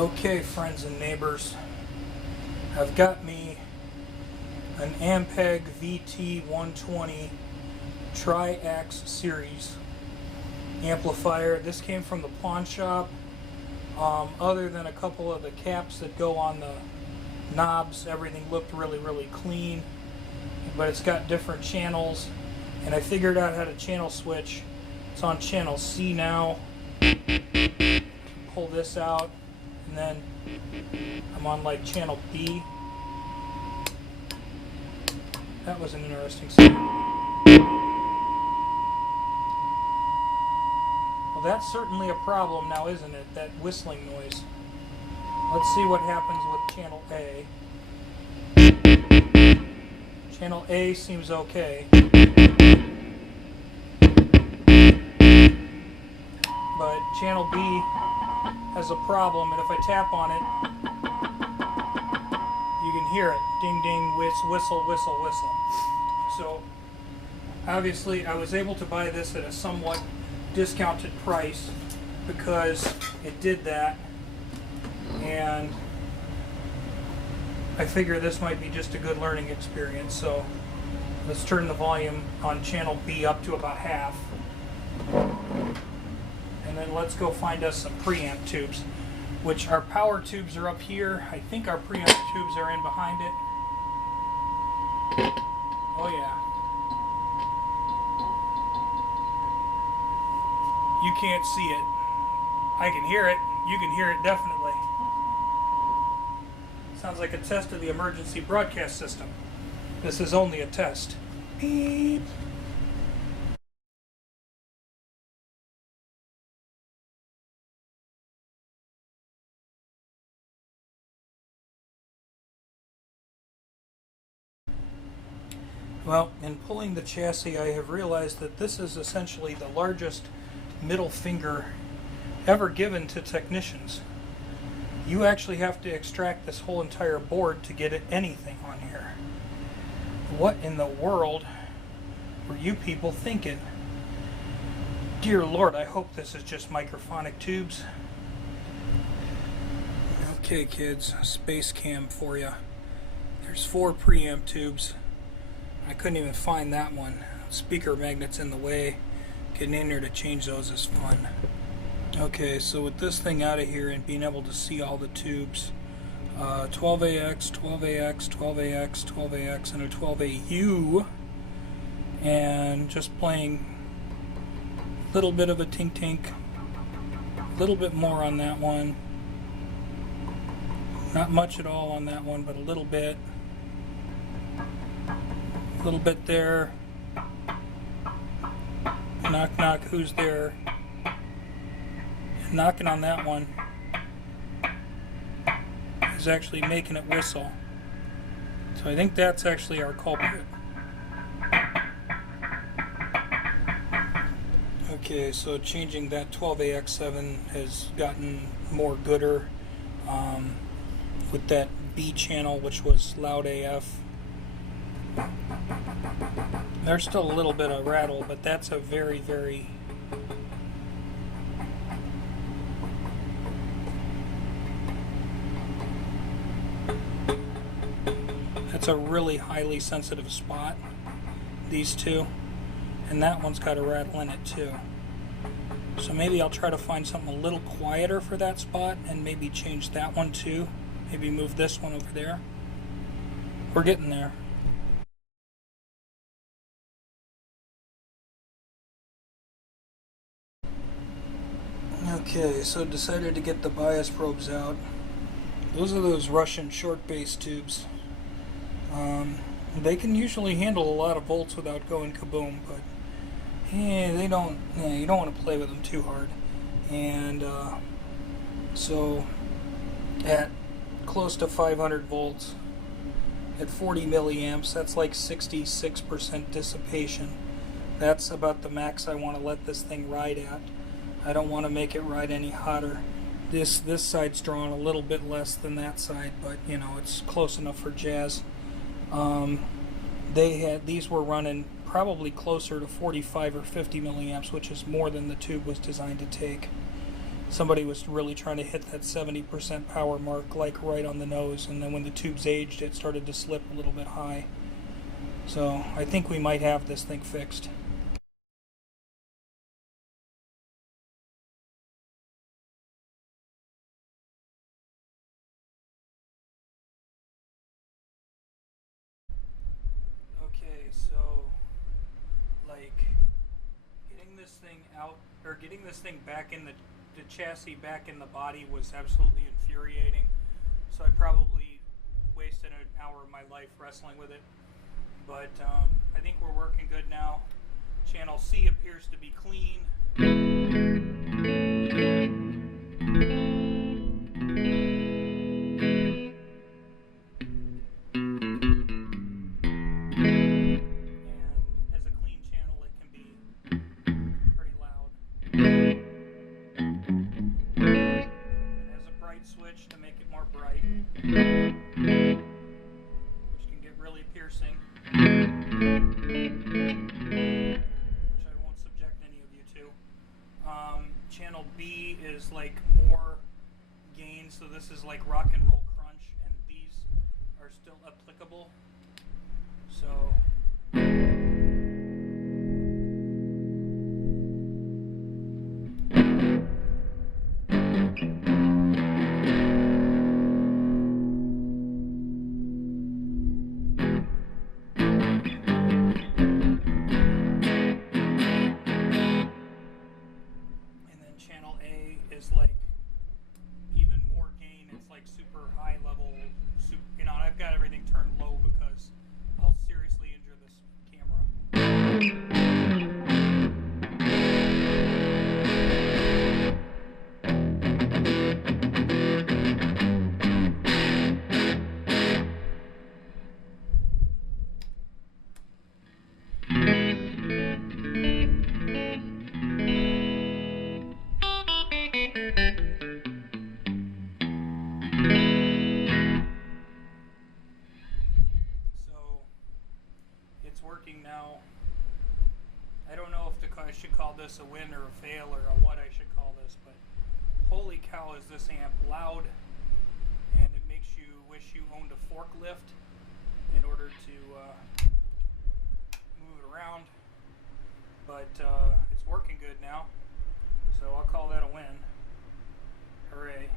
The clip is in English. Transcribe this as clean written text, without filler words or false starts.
Okay, friends and neighbors, I've got me an Ampeg VT-120 Tri-Axe series amplifier. This came from the pawn shop. Other than a couple of the caps that go on the knobs, everything looked really clean, but it's got different channels, and I figured out how to channel switch. It's on channel C now. Pull this out, and then I'm on like channel B. That was an interesting sound. Well, that's certainly a problem now, isn't it? That whistling noise. Let's see what happens with channel A. Channel A seems okay. But channel B has a problem, and if I tap on it, you can hear it. Ding ding, whistle, whistle, whistle. So obviously I was able to buy this at a somewhat discounted price because it did that, and I figure this might be just a good learning experience. So let's turn the volume on channel B up to about half, and then let's go find us some preamp tubes, which our power tubes are up here. I think our preamp tubes are in behind it. Oh yeah. You can't see it. I can hear it. You can hear it definitely. Sounds like a test of the emergency broadcast system. This is only a test. Beep. Well, in pulling the chassis, I have realized that this is essentially the largest middle finger ever given to technicians. You actually have to extract this whole entire board to get anything on here. What in the world were you people thinking? Dear Lord, I hope this is just microphonic tubes. Okay kids, space cam for you. There's 4 preamp tubes. I couldn't even find that one. Speaker magnets in the way. Getting in there to change those is fun. Okay, so with this thing out of here and being able to see all the tubes, 12AX, 12AX, 12AX, 12AX, and a 12AU, and just playing a little bit of a tink, a little bit more on that one. Not much at all on that one, but a little bit. A little bit there. Knock knock, who's there? And knocking on that one is actually making it whistle. So I think that's actually our culprit. Okay, so changing that 12AX7 has gotten more gooder with that B channel, which was loud AF. There's still a little bit of rattle, but that's a very that's a really highly sensitive spot, these two, and that one's got a rattle in it too. So maybe I'll try to find something a little quieter for that spot and maybe change that one too. Maybe move this one over there. We're getting there. Okay, so decided to get the bias probes out. Those are those Russian short base tubes. They can usually handle a lot of volts without going kaboom, but they don't. You don't want to play with them too hard. And so at close to 500 volts, at 40 milliamps, that's like 66% dissipation. That's about the max I want to let this thing ride at. I don't want to make it ride any hotter. This side's drawn a little bit less than that side, but you know, it's close enough for jazz. These were running probably closer to 45 or 50 milliamps, which is more than the tube was designed to take. somebody was really trying to hit that 70% power mark, like right on the nose, and then when the tubes aged, it started to slip a little bit high. So I think we might have this thing fixed. Okay, so like getting this thing out, or getting this thing back in the chassis back in the body was absolutely infuriating. So I probably wasted an hour of my life wrestling with it. But I think we're working good now. Channel C appears to be clean. And as a clean channel, it can be pretty loud. It has a bright switch to make it more bright, which can get really piercing, which I won't subject any of you to. Channel B is like more gain, so this is like rock and roll crunch, and these are still applicable. So channel A is like even more gain. It's like super high level, you know, and I've got everything turned low because I'll seriously injure this camera. Working now. I don't know if I should call this a win or a fail or what I should call this, but holy cow, is this amp loud, and it makes you wish you owned a forklift in order to move it around. But it's working good now, so I'll call that a win. Hooray.